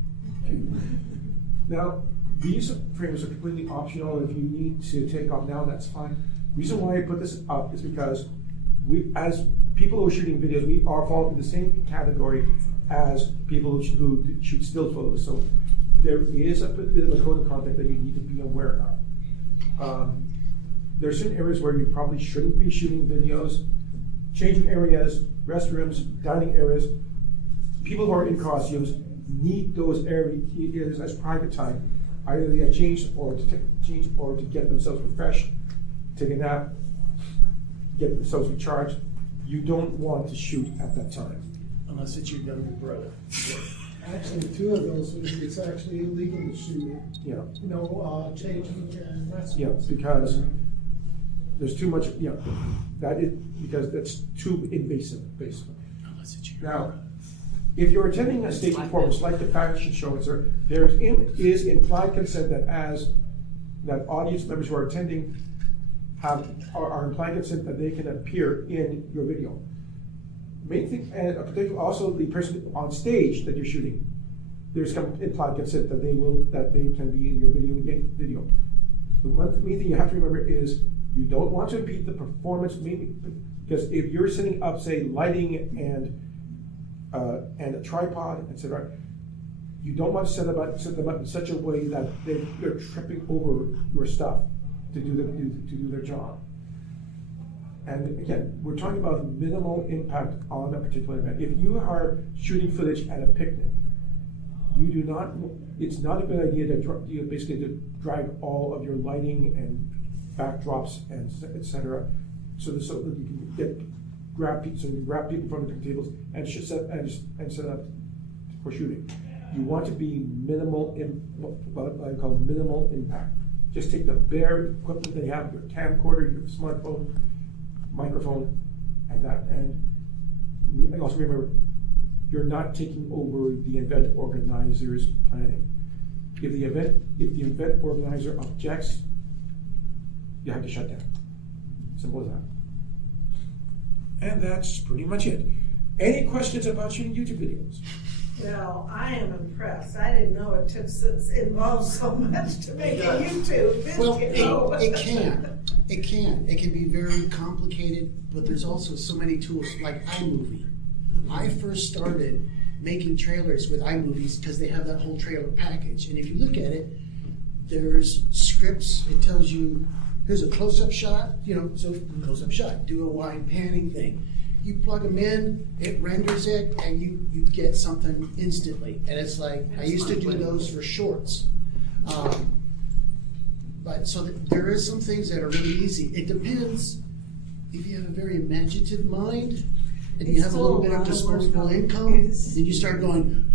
Now, these frames are completely optional. If you need to take off now, that's fine. The reason why I put this up is because we, as people who are shooting videos, we are falling in the same category as people who shoot still photos. So there is a bit of a code of conduct that you need to be aware of. There are certain areas where you probably shouldn't be shooting videos. Changing areas, restrooms, dining areas. People who are in costumes need those areas as private time. Either they get changed or to get themselves refreshed, take a nap, get themselves recharged. You don't want to shoot at that time. Unless it's your younger brother. Actually, two of those, it's actually illegal to shoot. Yeah. Changing and restrooms. Yeah, because there's too much. Yeah, because that's too invasive, basically. Unless it's your Now, if you're attending a stage performance like the fashion show, there is implied consent that audience members who are attending are implied consent that they can appear in your video. Main thing, and particularly also the person on stage that you're shooting, there's some implied consent that they can be in your video. The main thing you have to remember is you don't want to impede the performance, because if you're setting up, say, lighting and a tripod, etc., you don't want to set them up in such a way that they're tripping over your stuff to do their job. And again, we're talking about minimal impact on a particular event. If you are shooting footage at a picnic, it's not a good idea to drag all of your lighting and backdrops and etc. so that you can grab people from the tables and set up for shooting. You want to be minimal what I call minimal impact. Just take the bare equipment that you have, your camcorder, your smartphone, microphone, and also remember, you're not taking over the event organizer's planning. If the event organizer objects, you have to shut down. Simple as that. And that's pretty much it. Any questions about shooting YouTube videos? Well, I am impressed. I didn't know it involved so much to make a YouTube video. Well, it can. It can be very complicated, but there's also so many tools like iMovie. I first started making trailers with iMovies because they have that whole trailer package. And if you look at it, there's scripts. It tells you, here's a close-up shot, so close-up shot, do a wide panning thing. you plug them in, it renders it, and you get something instantly. And it's like, I used to do those for shorts. But so there is some things that are really easy. It depends if you have a very imaginative mind and you have a little bit of disposable income, then you start going.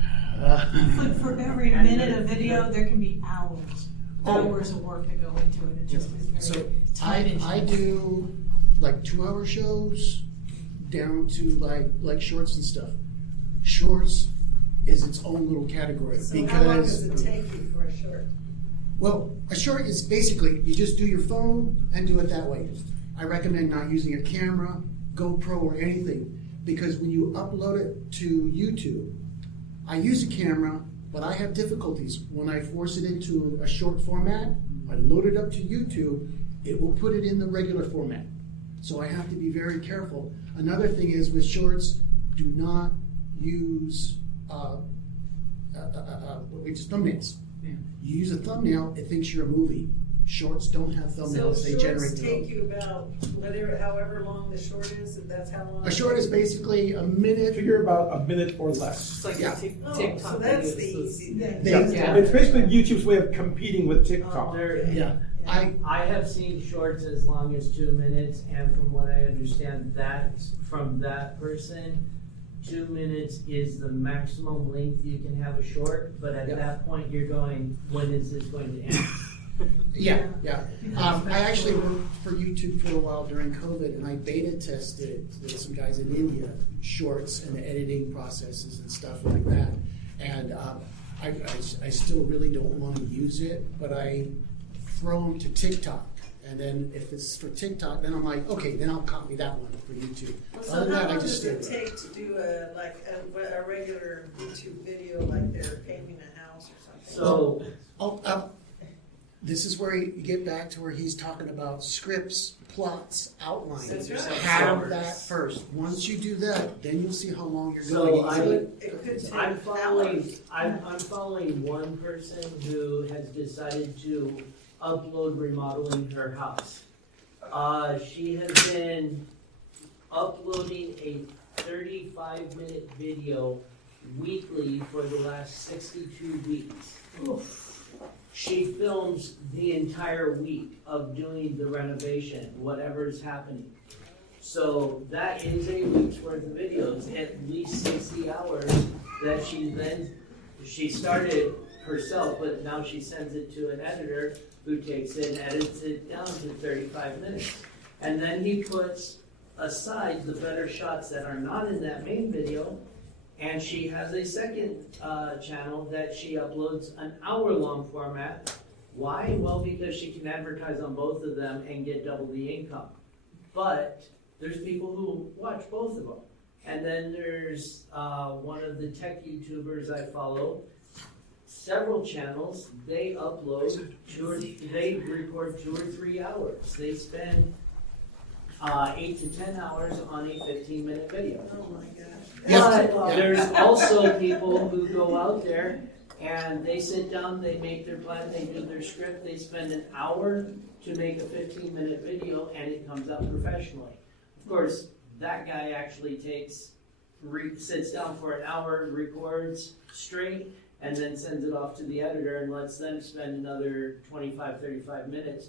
But for every minute of video, there can be hours of work to go into it. It just is very So time I do like 2-hour shows down to like shorts and stuff. Shorts is its own little category So because. how long does it take you for a short? Well, a short is basically you just do your phone and do it that way. I recommend not using a camera, GoPro, or anything because when you upload it to YouTube, I use a camera, but I have difficulties. When I force it into a short format, I load it up to YouTube, it will put it in the regular format. So I have to be very careful. Another thing is with shorts, do not use thumbnails. You use a thumbnail, it thinks you're a movie. Shorts don't have thumbnails, they generate So their shorts own. take you about whatever, however long the short is, if that's how long? A short is basically a minute. Figure about a minute or less. It's like Yeah. TikTok. So that's videos, the so easy thing. Yeah. It's basically YouTube's way of competing with TikTok. Yeah. I have seen shorts as long as 2 minutes, and from what I understand, that from that person, 2 minutes is the maximum length you can have a short. But at that point, you're going, when is this going to end? Yeah. I actually worked for YouTube for a while during COVID, and I beta tested with some guys in India, shorts and editing processes and stuff like that. And I still really don't want to use it, but I throw them to TikTok. And then if it's for TikTok, then I'm like, okay, then I'll copy that one for YouTube. So Other than how that, I long just does it stay take to do a regular YouTube video, like they're painting a house or something? So this is where you get back to where he's talking about scripts, plots, outlines. That's right. Have that first. Once you do that, then you'll see how long you're So going. It could take I'm hours. following one person who has decided to upload remodeling her house. She has been uploading a 35-minute video weekly for the last 62 weeks. She films the entire week of doing the renovation, whatever is happening. So that is a week's worth of videos, at least 60 hours that she started herself, but now she sends it to an editor who takes it and edits it down to 35 minutes. And then he puts aside the better shots that are not in that main video, and she has a second channel that she uploads an hour-long format. Why? Well, because she can advertise on both of them and get double the income. But there's people who watch both of them. And then there's one of the tech YouTubers I follow, several channels, they upload they record 2 or 3 hours. They spend 8 to 10 hours on a 15-minute video. Oh my gosh. But there's also people who go out there and they sit down, they make their plan, they do their script, they spend an hour to make a 15-minute video and it comes out professionally. Of course, that guy actually sits down for an hour, records straight, and then sends it off to the editor and lets them spend another 25, 35 minutes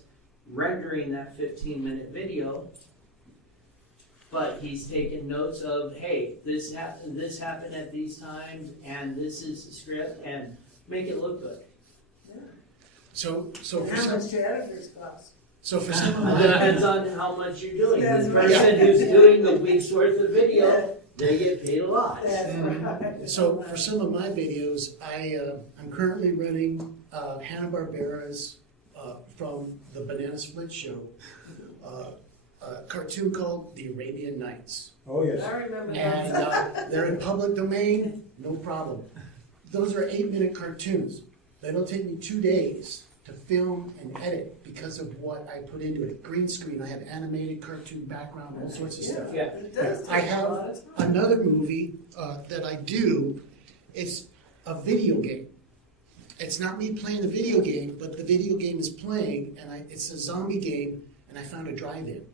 rendering that 15-minute video. But he's taken notes of, hey, this happened at these times, and this is the script, and make it look good. So And for how some, much do editors cost? so for some of It my, depends on how much you're doing. That's The right. person who's doing the week's worth of video, they get paid a lot. That's right. so for some of my videos, I'm currently running Hanna-Barbera's from the Banana Split Show, a cartoon called The Arabian Nights. Oh, yes. I remember And that. they're in public domain, no problem. Those are 8-minute cartoons. That'll take me 2 days to film and edit because of what I put into it. Green screen, I have animated cartoon background, all sorts of stuff. Yeah. It does I take a lot have of time. another movie that I do. It's a video game. It's not me playing the video game, but the video game is playing, and it's a zombie game, and I found a drive-in.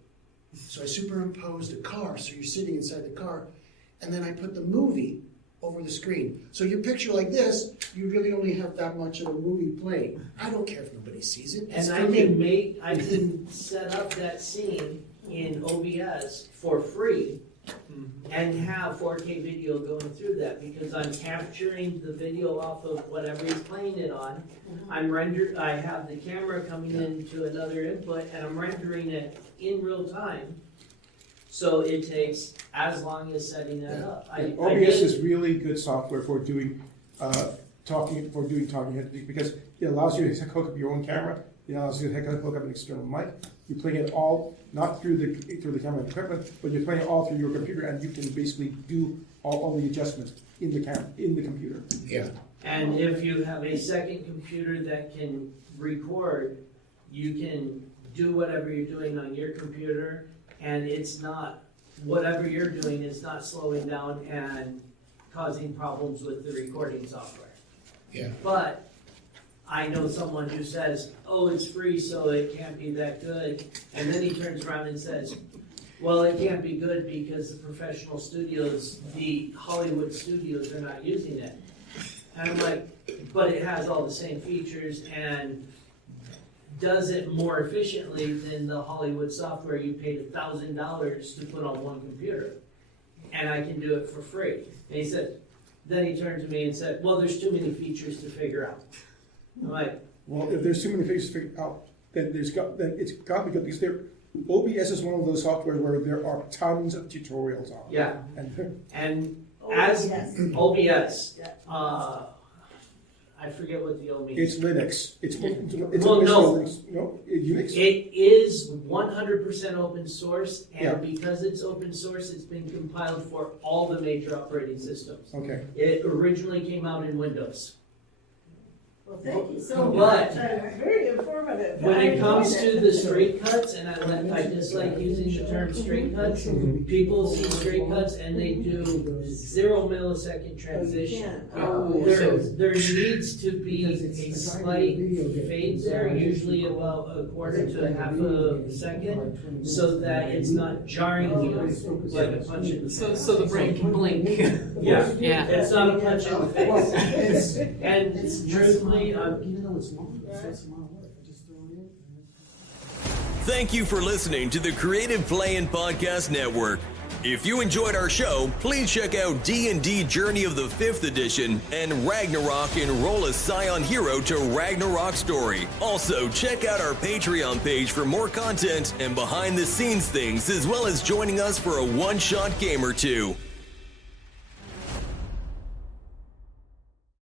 So I superimposed a car, so you're sitting inside the car, and then I put the movie over the screen. So your picture like this, you really only have that much of the movie playing. I don't care if nobody sees it. It's And for me. I can set up that scene in OBS for free and have 4K video going through that because I'm capturing the video off of whatever he's playing it on. I have the camera coming into another input and I'm rendering it in real time. So it takes as long as setting that up. OBS is really good software for doing talking head because it allows you to hook up your own camera. It allows you to hook up an external mic. You're playing it all not through the camera equipment, but you're playing it all through your computer, and you can basically do all the adjustments in the computer. Yeah. And if you have a second computer that can record, you can do whatever you're doing on your computer, and it's not, whatever you're doing is not slowing down and causing problems with the recording software. Yeah. But I know someone who says, oh, it's free, so it can't be that good. And then he turns around and says, well, it can't be good because the professional studios, the Hollywood studios are not using it. And I'm like, but it has all the same features and does it more efficiently than the Hollywood software you paid $1,000 to put on one computer. And I can do it for free. And he said, then he turned to me and said, well, there's too many features to figure out. I'm like, well, if there's too many features to figure out, then it's got to be good because OBS is one of those software where there are tons of tutorials on. Yeah. And as OBS, I forget what the O means. It's Linux. It's well, no. Linux. No, Unix. It is 100% open source, and Yeah. because it's open source, it's been compiled for all the major operating systems. Okay. It originally came out in Windows. Well, thank you so But much. Very informative. when it comes I enjoyed to it. the straight cuts, and I dislike using the term straight cuts, people see straight cuts and they do 0 millisecond transition. There needs to be a slight fade there, usually about a quarter to a half a second, so that it's not jarring you like a punch in the face. So the brain can blink. Yeah, Yeah. it's not a punch in the face. And truthfully, Even though it's long, it's a lot of work. I just throw it in. Thank you for listening to the Creative Play-In Podcast Network. If you enjoyed our show, please check out D&D Journey of the 5th Edition and Ragnarok Enroll a Scion Hero to Ragnarok Story. Also, check out our Patreon page for more content and behind-the-scenes things, as well as joining us for a one-shot game or two.